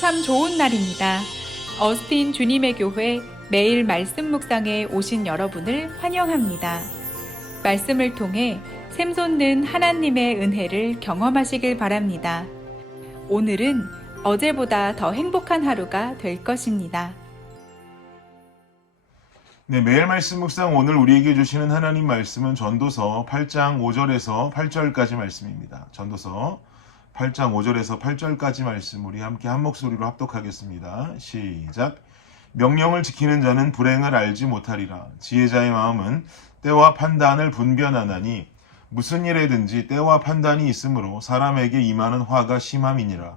참 좋은 날입니다. 어스틴 주님의 교회 매일 말씀 묵상에 오신 여러분을 환영합니다. 말씀을 통해 샘솟는 하나님의 은혜를 경험하시길 바랍니다. 오늘은 어제보다 더 행복한 하루가 될 것입니다. 네, 매일 말씀 묵상 오늘 우리에게 주시는 하나님 말씀은 전도서 8장 5절에서 8절까지 말씀입니다. 전도서 8장 5절에서 8절까지 말씀 우리 함께 한 목소리로 합독하겠습니다. 시작. 명령을 지키는 자는 불행을 알지 못하리라. 지혜자의 마음은 때와 판단을 분별하나니 무슨 일에든지 때와 판단이 있으므로 사람에게 임하는 화가 심함이니라.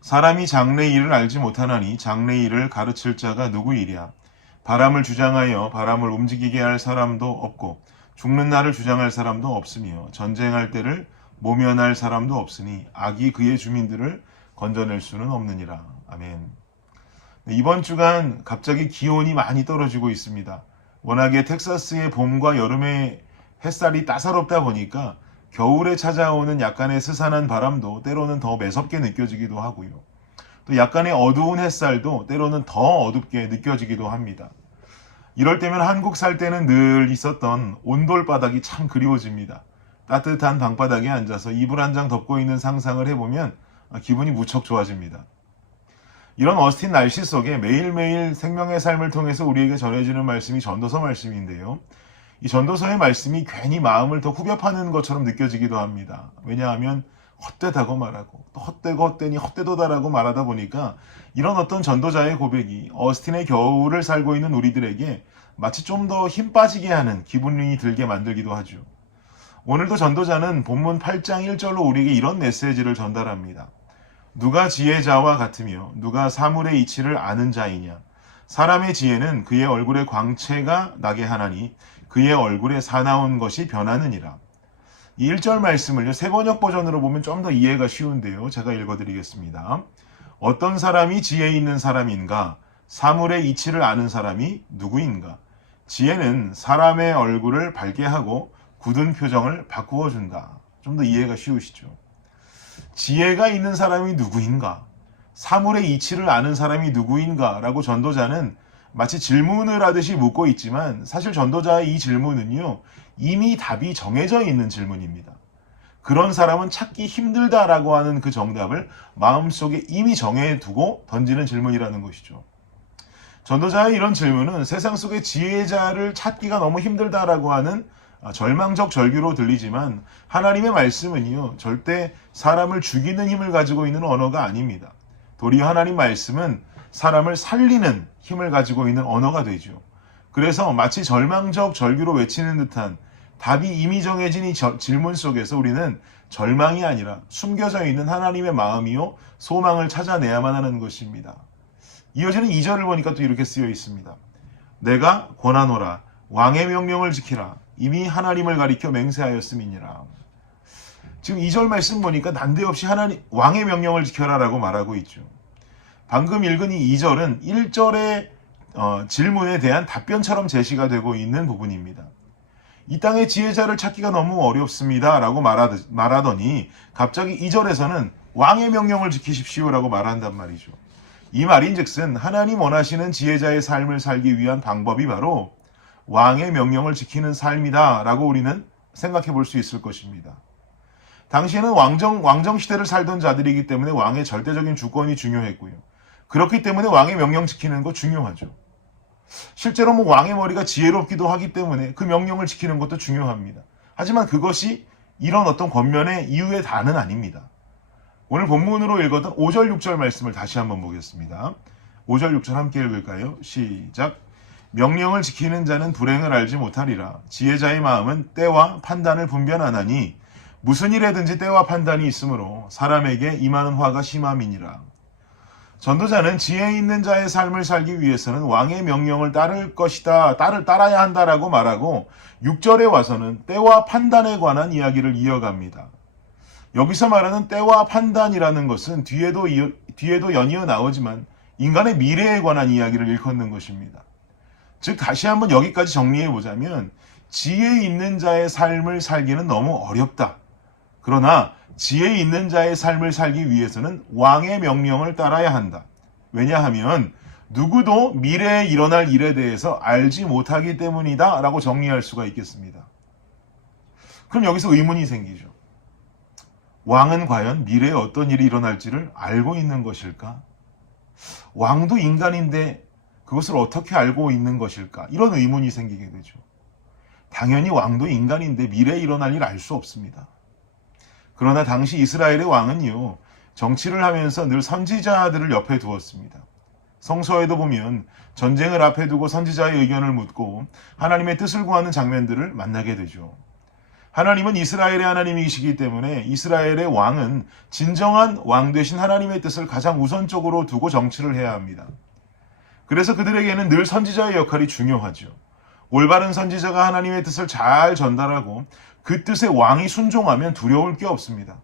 사람이 장래의 일을 알지 못하나니 장래의 일을 가르칠 자가 누구이랴. 바람을 주장하여 바람을 움직이게 할 사람도 없고 죽는 날을 주장할 사람도 없으며 전쟁할 때를 모면할 사람도 없으니 악이 그의 주민들을 건져낼 수는 없느니라. 아멘. 이번 주간 갑자기 기온이 많이 떨어지고 있습니다. 워낙에 텍사스의 봄과 여름의 햇살이 따사롭다 보니까 겨울에 찾아오는 약간의 스산한 바람도 때로는 더 매섭게 느껴지기도 하고요. 또 약간의 어두운 햇살도 때로는 더 어둡게 느껴지기도 합니다. 이럴 때면 한국 살 때는 늘 있었던 온돌바닥이 참 그리워집니다. 따뜻한 방바닥에 앉아서 이불 한 장 덮고 있는 상상을 해보면 기분이 무척 좋아집니다. 이런 어스틴 날씨 속에 매일매일 생명의 삶을 통해서 우리에게 전해지는 말씀이 전도서 말씀인데요. 이 전도서의 말씀이 괜히 마음을 더 후벼 파는 것처럼 느껴지기도 합니다. 왜냐하면 헛되다고 말하고 또 헛되고 헛되니 헛되도다라고 말하다 보니까 이런 어떤 전도자의 고백이 어스틴의 겨울을 살고 있는 우리들에게 마치 좀 더 힘 빠지게 하는 기분이 들게 만들기도 하죠. 오늘도 전도자는 본문 8장 1절로 우리에게 이런 메시지를 전달합니다. 누가 지혜자와 같으며 누가 사물의 이치를 아는 자이냐. 사람의 지혜는 그의 얼굴에 광채가 나게 하나니 그의 얼굴에 사나운 것이 변하느니라. 이 1절 말씀을요, 세번역 버전으로 보면 좀 더 이해가 쉬운데요. 제가 읽어드리겠습니다. 어떤 사람이 지혜 있는 사람인가? 사물의 이치를 아는 사람이 누구인가? 지혜는 사람의 얼굴을 밝게 하고 굳은 표정을 바꾸어 준다. 좀 더 이해가 쉬우시죠? 지혜가 있는 사람이 누구인가? 사물의 이치를 아는 사람이 누구인가? 라고 전도자는 마치 질문을 하듯이 묻고 있지만 사실 전도자의 이 질문은요, 이미 답이 정해져 있는 질문입니다. 그런 사람은 찾기 힘들다라고 하는 그 정답을 마음속에 이미 정해두고 던지는 질문이라는 것이죠. 전도자의 이런 질문은 세상 속의 지혜자를 찾기가 너무 힘들다라고 하는 절망적 절규로 들리지만 하나님의 말씀은요, 절대 사람을 죽이는 힘을 가지고 있는 언어가 아닙니다. 도리어 하나님 말씀은 사람을 살리는 힘을 가지고 있는 언어가 되죠. 그래서 마치 절망적 절규로 외치는 듯한 답이 이미 정해진 이 질문 속에서 우리는 절망이 아니라 숨겨져 있는 하나님의 마음이요 소망을 찾아내야만 하는 것입니다. 이어지는 2절을 보니까 또 이렇게 쓰여 있습니다. 내가 권하노라 왕의 명령을 지키라 이미 하나님을 가리켜 맹세하였음이니라. 지금 2절 말씀 보니까 난데없이 하나님 왕의 명령을 지켜라라고 말하고 있죠. 방금 읽은 이 2절은 1절의 질문에 대한 답변처럼 제시가 되고 있는 부분입니다. 이 땅의 지혜자를 찾기가 너무 어렵습니다 라고 말하더니 갑자기 2절에서는 왕의 명령을 지키십시오 라고 말한단 말이죠. 이 말인즉슨 하나님 원하시는 지혜자의 삶을 살기 위한 방법이 바로 왕의 명령을 지키는 삶이다 라고 우리는 생각해 볼 수 있을 것입니다. 당시에는 왕정 시대를 살던 자들이기 때문에 왕의 절대적인 주권이 중요했고요. 그렇기 때문에 왕의 명령 지키는 거 중요하죠. 실제로 왕의 머리가 지혜롭기도 하기 때문에 그 명령을 지키는 것도 중요합니다. 하지만 그것이 이런 어떤 권면의 이유의 다는 아닙니다. 오늘 본문으로 읽었던 5절 6절 말씀을 다시 한번 보겠습니다. 5절 6절 함께 읽을까요? 시작. 명령을 지키는 자는 불행을 알지 못하리라. 지혜자의 마음은 때와 판단을 분별하나니 무슨 일에든지 때와 판단이 있으므로 사람에게 임하는 화가 심함이니라. 전도자는 지혜 있는 자의 삶을 살기 위해서는 왕의 명령을 따라야 한다라고 말하고 6절에 와서는 때와 판단에 관한 이야기를 이어갑니다. 여기서 말하는 때와 판단이라는 것은 뒤에도 연이어 나오지만 인간의 미래에 관한 이야기를 일컫는 것입니다. 즉 다시 한번 여기까지 정리해 보자면 지혜 있는 자의 삶을 살기는 너무 어렵다. 그러나 지혜 있는 자의 삶을 살기 위해서는 왕의 명령을 따라야 한다. 왜냐하면 누구도 미래에 일어날 일에 대해서 알지 못하기 때문이다 라고 정리할 수가 있겠습니다. 그럼 여기서 의문이 생기죠. 왕은 과연 미래에 어떤 일이 일어날지를 알고 있는 것일까? 왕도 인간인데 그것을 어떻게 알고 있는 것일까? 이런 의문이 생기게 되죠. 당연히 왕도 인간인데 미래에 일어날 일 알 수 없습니다. 그러나 당시 이스라엘의 왕은요, 정치를 하면서 늘 선지자들을 옆에 두었습니다. 성서에도 보면 전쟁을 앞에 두고 선지자의 의견을 묻고 하나님의 뜻을 구하는 장면들을 만나게 되죠. 하나님은 이스라엘의 하나님이시기 때문에 이스라엘의 왕은 진정한 왕 되신 하나님의 뜻을 가장 우선적으로 두고 정치를 해야 합니다. 그래서 그들에게는 늘 선지자의 역할이 중요하죠. 올바른 선지자가 하나님의 뜻을 잘 전달하고 그 뜻에 왕이 순종하면 두려울 게 없습니다.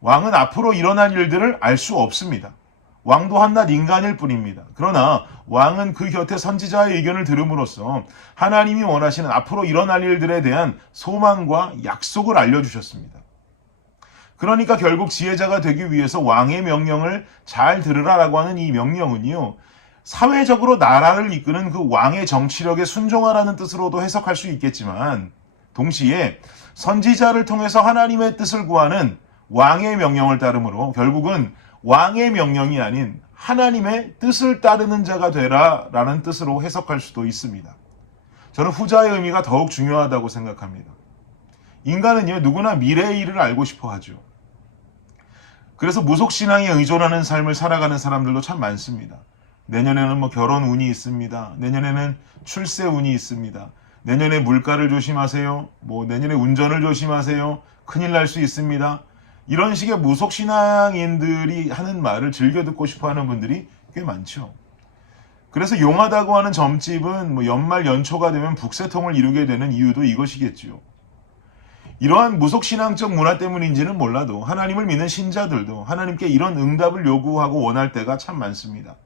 왕은 앞으로 일어날 일들을 알 수 없습니다. 왕도 한낱 인간일 뿐입니다. 그러나 왕은 그 곁에 선지자의 의견을 들음으로써 하나님이 원하시는 앞으로 일어날 일들에 대한 소망과 약속을 알려주셨습니다. 그러니까 결국 지혜자가 되기 위해서 왕의 명령을 잘 들으라라고 하는 이 명령은요, 사회적으로 나라를 이끄는 그 왕의 정치력에 순종하라는 뜻으로도 해석할 수 있겠지만 동시에 선지자를 통해서 하나님의 뜻을 구하는 왕의 명령을 따르므로 결국은 왕의 명령이 아닌 하나님의 뜻을 따르는 자가 되라라는 뜻으로 해석할 수도 있습니다. 저는 후자의 의미가 더욱 중요하다고 생각합니다. 인간은요, 누구나 미래의 일을 알고 싶어 하죠. 그래서 무속신앙에 의존하는 삶을 살아가는 사람들도 참 많습니다. 내년에는 결혼 운이 있습니다. 내년에는 출세 운이 있습니다. 내년에 물가를 조심하세요. 내년에 운전을 조심하세요. 큰일 날 수 있습니다. 이런 식의 무속신앙인들이 하는 말을 즐겨 듣고 싶어 하는 분들이 꽤 많죠. 그래서 용하다고 하는 점집은 연말 연초가 되면 북새통을 이루게 되는 이유도 이것이겠죠. 이러한 무속신앙적 문화 때문인지는 몰라도 하나님을 믿는 신자들도 하나님께 이런 응답을 요구하고 원할 때가 참 많습니다.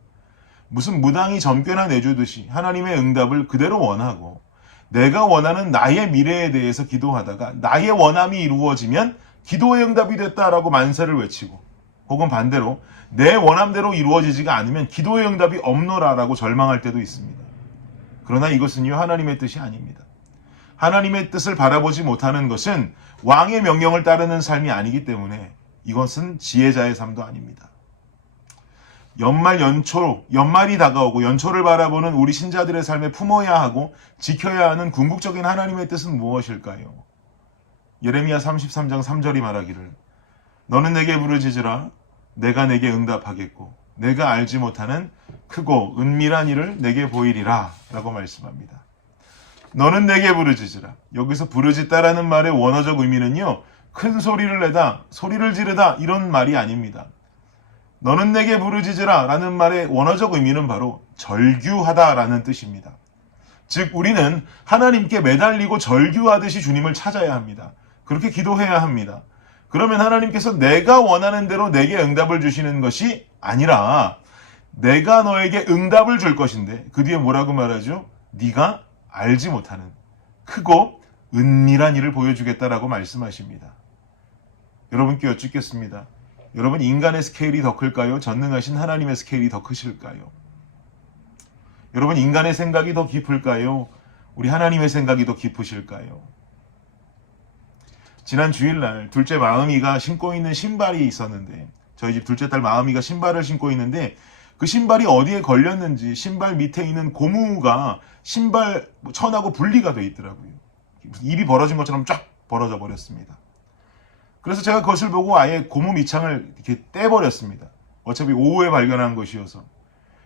무슨 무당이 점괘나 내주듯이 하나님의 응답을 그대로 원하고 내가 원하는 나의 미래에 대해서 기도하다가 나의 원함이 이루어지면 기도의 응답이 됐다라고 만세를 외치고 혹은 반대로 내 원함대로 이루어지지가 않으면 기도의 응답이 없노라라고 절망할 때도 있습니다. 그러나 이것은요, 하나님의 뜻이 아닙니다. 하나님의 뜻을 바라보지 못하는 것은 왕의 명령을 따르는 삶이 아니기 때문에 이것은 지혜자의 삶도 아닙니다. 연말이 다가오고 연초를 바라보는 우리 신자들의 삶에 품어야 하고 지켜야 하는 궁극적인 하나님의 뜻은 무엇일까요? 예레미야 33장 3절이 말하기를 너는 내게 부르짖으라 내가 내게 응답하겠고 내가 알지 못하는 크고 은밀한 일을 내게 보이리라 라고 말씀합니다. 너는 내게 부르짖으라. 여기서 부르짖다라는 말의 원어적 의미는요, 큰 소리를 내다, 소리를 지르다 이런 말이 아닙니다. 너는 내게 부르짖으라 라는 말의 원어적 의미는 바로 절규하다라는 뜻입니다. 즉 우리는 하나님께 매달리고 절규하듯이 주님을 찾아야 합니다. 그렇게 기도해야 합니다. 그러면 하나님께서 내가 원하는 대로 내게 응답을 주시는 것이 아니라 내가 너에게 응답을 줄 것인데 그 뒤에 뭐라고 말하죠? 네가 알지 못하는 크고 은밀한 일을 보여주겠다라고 말씀하십니다. 여러분께 여쭙겠습니다. 여러분, 인간의 스케일이 더 클까요? 전능하신 하나님의 스케일이 더 크실까요? 여러분, 인간의 생각이 더 깊을까요? 우리 하나님의 생각이 더 깊으실까요? 지난 주일날 둘째 마음이가 신고 있는 신발이 있었는데 저희 집 둘째 딸 마음이가 신발을 신고 있는데 그 신발이 어디에 걸렸는지 신발 밑에 있는 고무가 신발 천하고 분리가 돼 있더라고요. 입이 벌어진 것처럼 쫙 벌어져 버렸습니다. 그래서 제가 그것을 보고 아예 고무 밑창을 이렇게 떼버렸습니다. 어차피 오후에 발견한 것이어서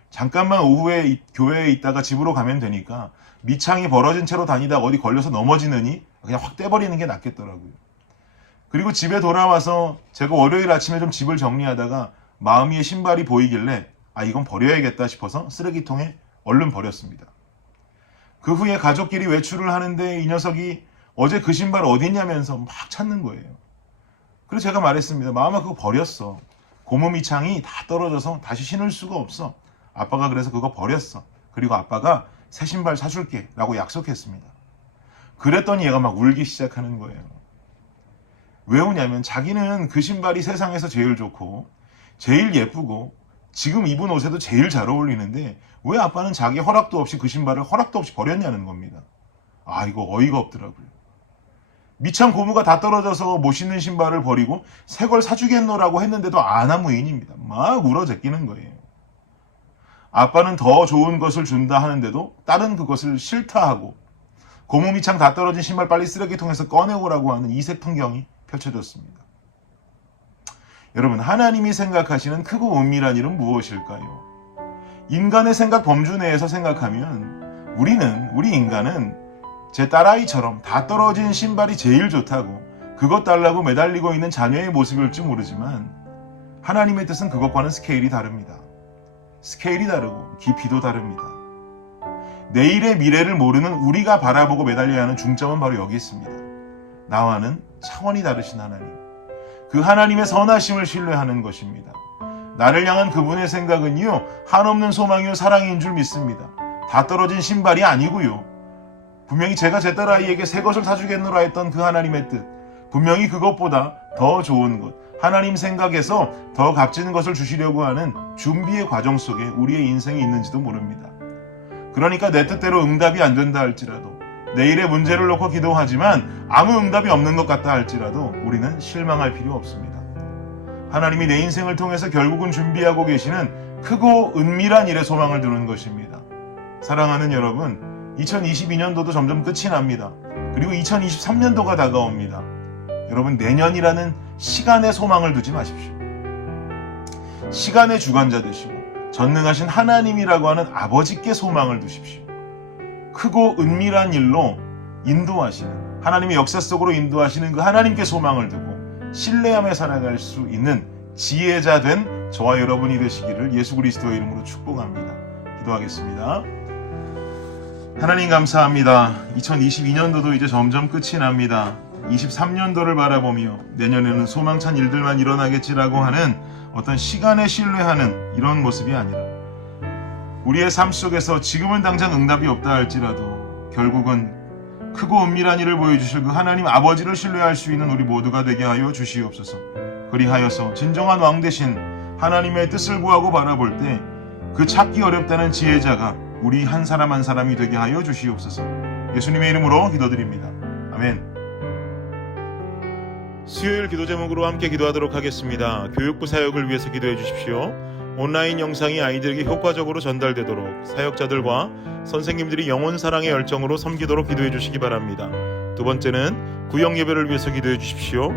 잠깐만 오후에 교회에 있다가 집으로 가면 되니까 밑창이 벌어진 채로 다니다 어디 걸려서 넘어지느니 그냥 확 떼버리는 게 낫겠더라고요. 그리고 집에 돌아와서 제가 월요일 아침에 좀 집을 정리하다가 마음이의 신발이 보이길래 이건 버려야겠다 싶어서 쓰레기통에 얼른 버렸습니다. 그 후에 가족끼리 외출을 하는데 이 녀석이 어제 그 신발 어디 있냐면서 막 찾는 거예요. 그래서 제가 말했습니다. 마음아 그거 버렸어. 고무 밑창이 다 떨어져서 다시 신을 수가 없어. 아빠가 그래서 그거 버렸어. 그리고 아빠가 새 신발 사줄게 라고 약속했습니다. 그랬더니 얘가 막 울기 시작하는 거예요. 왜 우냐면 자기는 그 신발이 세상에서 제일 좋고 제일 예쁘고 지금 입은 옷에도 제일 잘 어울리는데 왜 아빠는 자기 허락도 없이 그 신발을 허락도 없이 버렸냐는 겁니다. 아, 이거 어이가 없더라고요. 미창 고무가 다 떨어져서 못 신는 신발을 버리고 새 걸 사주겠노라고 했는데도 아나무인입니다. 막 울어 제끼는 거예요. 아빠는 더 좋은 것을 준다 하는데도 딸은 그것을 싫다 하고 고무 밑창 다 떨어진 신발 빨리 쓰레기통에서 꺼내오라고 하는 이색 풍경이 펼쳐졌습니다. 여러분, 하나님이 생각하시는 크고 은밀한 일은 무엇일까요? 인간의 생각 범주 내에서 생각하면 우리 인간은 제 딸아이처럼 다 떨어진 신발이 제일 좋다고 그것 달라고 매달리고 있는 자녀의 모습일지 모르지만 하나님의 뜻은 그것과는 스케일이 다릅니다. 스케일이 다르고 깊이도 다릅니다. 내일의 미래를 모르는 우리가 바라보고 매달려야 하는 중점은 바로 여기 있습니다. 나와는 차원이 다르신 하나님. 그 하나님의 선하심을 신뢰하는 것입니다. 나를 향한 그분의 생각은요, 한없는 소망이요 사랑인 줄 믿습니다. 다 떨어진 신발이 아니고요. 분명히 제가 제 딸아이에게 새 것을 사주겠노라 했던 그 하나님의 뜻, 분명히 그것보다 더 좋은 것, 하나님 생각에서 더 값진 것을 주시려고 하는 준비의 과정 속에 우리의 인생이 있는지도 모릅니다. 그러니까 내 뜻대로 응답이 안 된다 할지라도, 내일의 문제를 놓고 기도하지만 아무 응답이 없는 것 같다 할지라도 우리는 실망할 필요 없습니다. 하나님이 내 인생을 통해서 결국은 준비하고 계시는 크고 은밀한 일에 소망을 두는 것입니다. 사랑하는 여러분, 2022년도도 점점 끝이 납니다. 그리고 2023년도가 다가옵니다. 여러분, 내년이라는 시간에 소망을 두지 마십시오. 시간의 주관자 되시고 전능하신 하나님이라고 하는 아버지께 소망을 두십시오. 크고 은밀한 일로 인도하시는, 하나님의 역사 속으로 인도하시는 그 하나님께 소망을 두고 신뢰하며 살아갈 수 있는 지혜자 된 저와 여러분이 되시기를 예수 그리스도의 이름으로 축복합니다. 기도하겠습니다. 하나님 감사합니다. 2022년도도 이제 점점 끝이 납니다. 23년도를 바라보며 내년에는 소망찬 일들만 일어나겠지라고 하는 어떤 시간에 신뢰하는 이런 모습이 아니라 우리의 삶 속에서 지금은 당장 응답이 없다 할지라도 결국은 크고 은밀한 일을 보여주실 그 하나님 아버지를 신뢰할 수 있는 우리 모두가 되게 하여 주시옵소서. 그리하여서 진정한 왕 되신 하나님의 뜻을 구하고 바라볼 때 그 찾기 어렵다는 지혜자가 우리 한 사람 한 사람이 되게 하여 주시옵소서. 예수님의 이름으로 기도드립니다. 아멘. 수요일 기도 제목으로 함께 기도하도록 하겠습니다. 교육부 사역을 위해서 기도해 주십시오. 온라인 영상이 아이들에게 효과적으로 전달되도록 사역자들과 선생님들이 영혼 사랑의 열정으로 섬기도록 기도해 주시기 바랍니다. 두 번째는 구역 예배를 위해서 기도해 주십시오.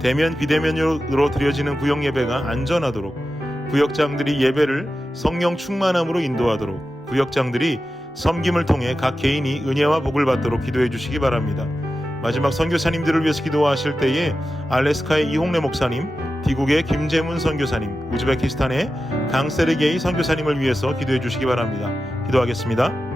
대면 비대면으로 드려지는 구역 예배가 안전하도록 구역장들이 예배를 성령 충만함으로 인도하도록 구역장들이 섬김을 통해 각 개인이 은혜와 복을 받도록 기도해 주시기 바랍니다. 마지막 선교사님들을 위해서 기도하실 때에 알래스카의 이홍래 목사님, 미국의 김재문 선교사님, 우즈베키스탄의 강세르게이 선교사님을 위해서 기도해 주시기 바랍니다. 기도하겠습니다.